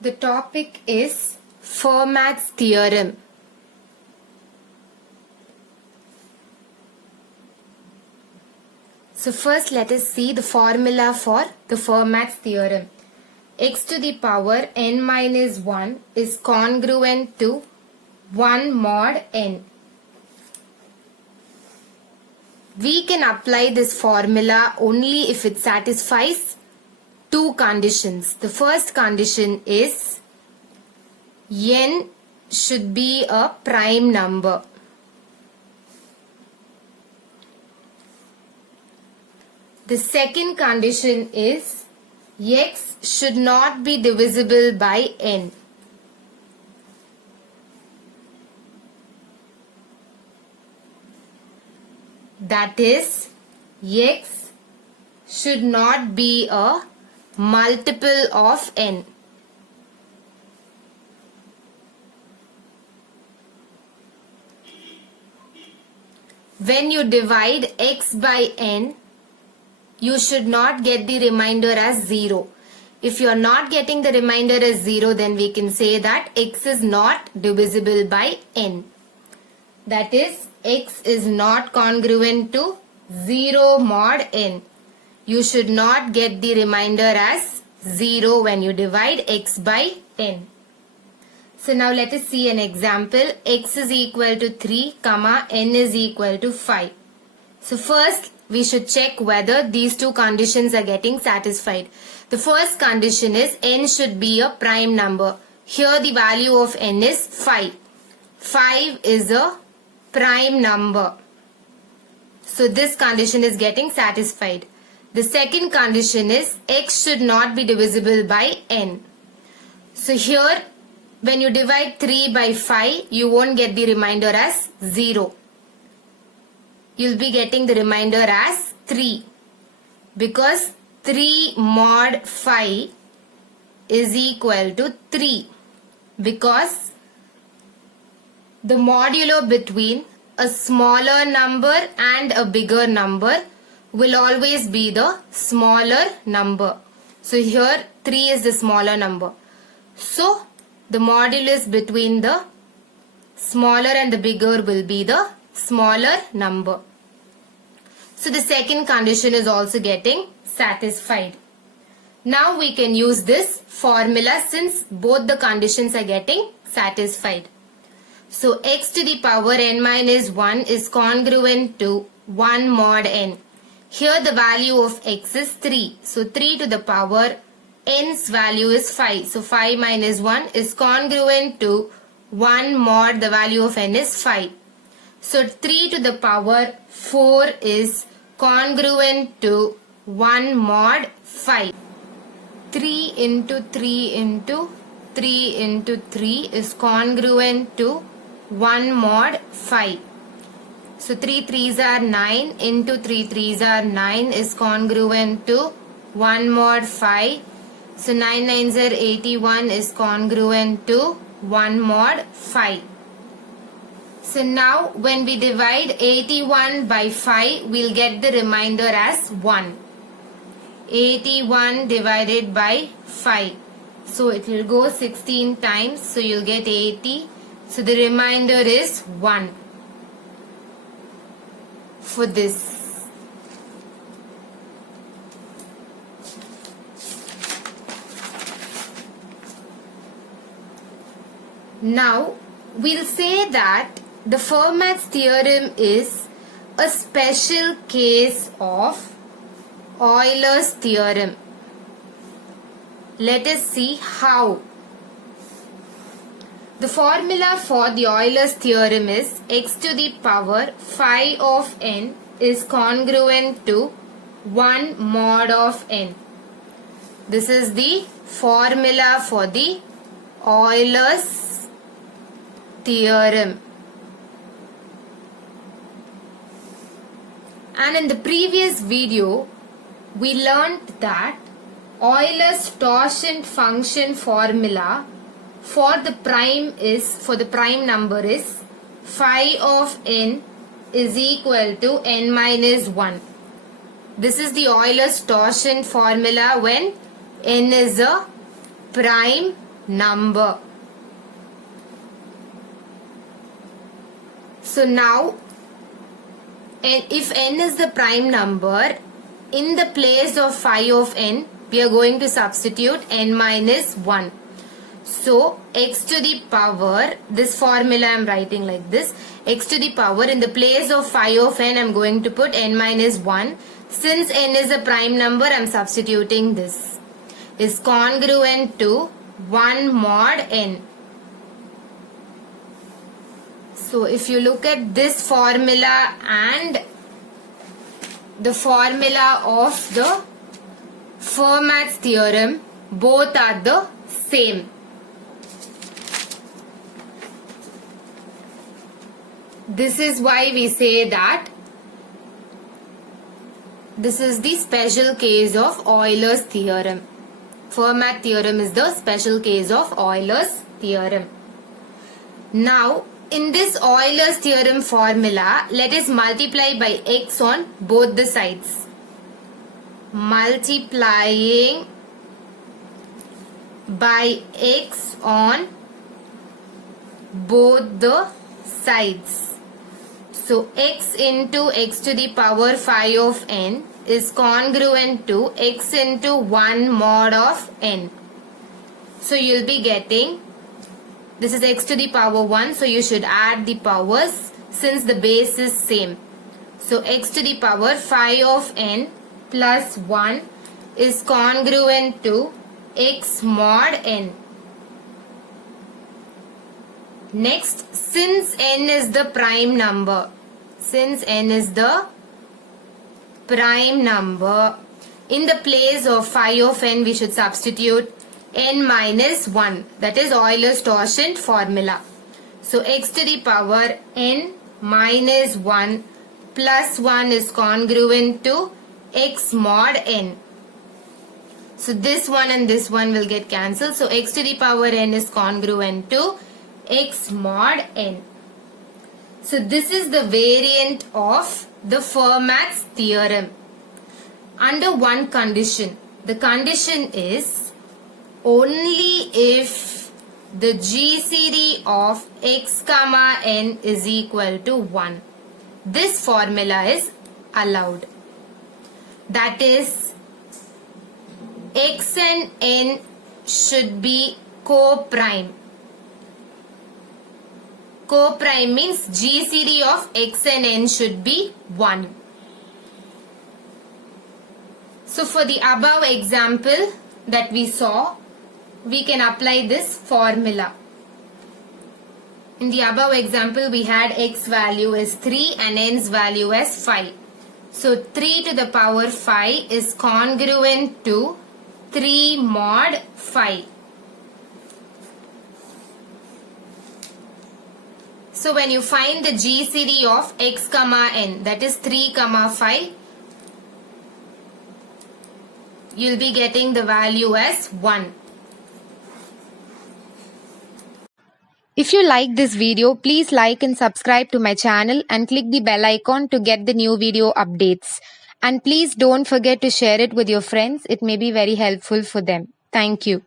The topic is Fermat's theorem. So first let us see the formula for the Fermat's theorem. X to the power n minus 1 is congruent to 1 mod n. We can apply this formula only if it satisfies two conditions. The first condition is n should be a prime number. The second condition is x should not be divisible by n. That is, x should not be a multiple of n. When you divide x by n, you should not get the remainder as 0. If you are not getting the remainder as 0, then we can say that x is not divisible by n. That is, x is not congruent to 0 mod n. You should not get the remainder as 0 when you divide x by n. So now let us see an example. X is equal to 3, n is equal to 5. So first we should check whether these two conditions are getting satisfied. The first condition is n should be a prime number. Here the value of n is 5. 5 is a prime number. So this condition is getting satisfied. The second condition is x should not be divisible by n. So here when you divide 3 by 5, you won't get the remainder as 0. You'll be getting the remainder as 3. Because 3 mod 5 is equal to 3. Because the modulo between a smaller number and a bigger number will always be the smaller number. So here 3 is the smaller number. So the modulus between the smaller and the bigger will be the smaller number. So the second condition is also getting satisfied. Now we can use this formula since both the conditions are getting satisfied. So x to the power n minus 1 is congruent to 1 mod n. Here the value of x is 3. So 3 to the power n's value is 5. So 5 minus 1 is congruent to 1 mod the value of n is 5. So 3 to the power 4 is congruent to 1 mod 5. 3 into 3 into 3 into 3 is congruent to 1 mod 5. So 3 3s are 9 into 3 3s are 9 is congruent to 1 mod 5. So 9 9s are 81 is congruent to 1 mod 5. So now when we divide 81 by 5, we'll get the remainder as 1. 81 divided by 5. So it will go 16 times. So you'll get 80. So the remainder is 1 for this. Now we'll say that the Fermat's theorem is a special case of Euler's theorem. Let us see how. The formula for the Euler's theorem is x to the power phi of n is congruent to 1 mod of n. This is the formula for the Euler's theorem. And in the previous video, we learnt that Euler's torsion function formula for the prime number is phi of n is equal to n minus 1. This is the Euler's torsion formula when n is a prime number. So now, if n is the prime number, in the place of phi of n, we are going to substitute n minus 1. So, x to the power, this formula I am writing like this, x to the power, in the place of phi of n, I am going to put n minus 1. Since n is a prime number, I am substituting this. Is congruent to 1 mod n. So, if you look at this formula and the formula of the Fermat's theorem, both are the same. This is why we say that this is the special case of Euler's theorem. Fermat theorem is the special case of Euler's theorem. Now, in this Euler's theorem formula, let us multiply by x on both the sides. Multiplying by x on both the sides. So, x into x to the power phi of n is congruent to x into 1 mod of n. So, you will be getting, this is x to the power 1, so you should add the powers since the base is same. So, x to the power phi of n plus 1 is congruent to x mod n. Next, since n is the prime number, in the place of phi of n, we should substitute n minus 1. That is Euler's torsion formula. So, x to the power n minus 1 plus 1 is congruent to x mod n. So, this one and this one will get cancelled. So, x to the power n is congruent to x mod n. So, this is the variant of the Fermat's theorem. Under one condition. The condition is only if the GCD of x comma n is equal to 1. This formula is allowed. That is, x and n should be co-prime. Co-prime means GCD of x and n should be 1. So, for the above example that we saw, we can apply this formula. In the above example, we had x value as 3 and n's value as 5. So, 3 to the power 5 is congruent to 3 mod 5. So, when you find the GCD of x comma n, that is 3 comma 5, you will be getting the value as 1. If you like this video, please like and subscribe to my channel and click the bell icon to get the new video updates. And please don't forget to share it with your friends. It may be very helpful for them. Thank you.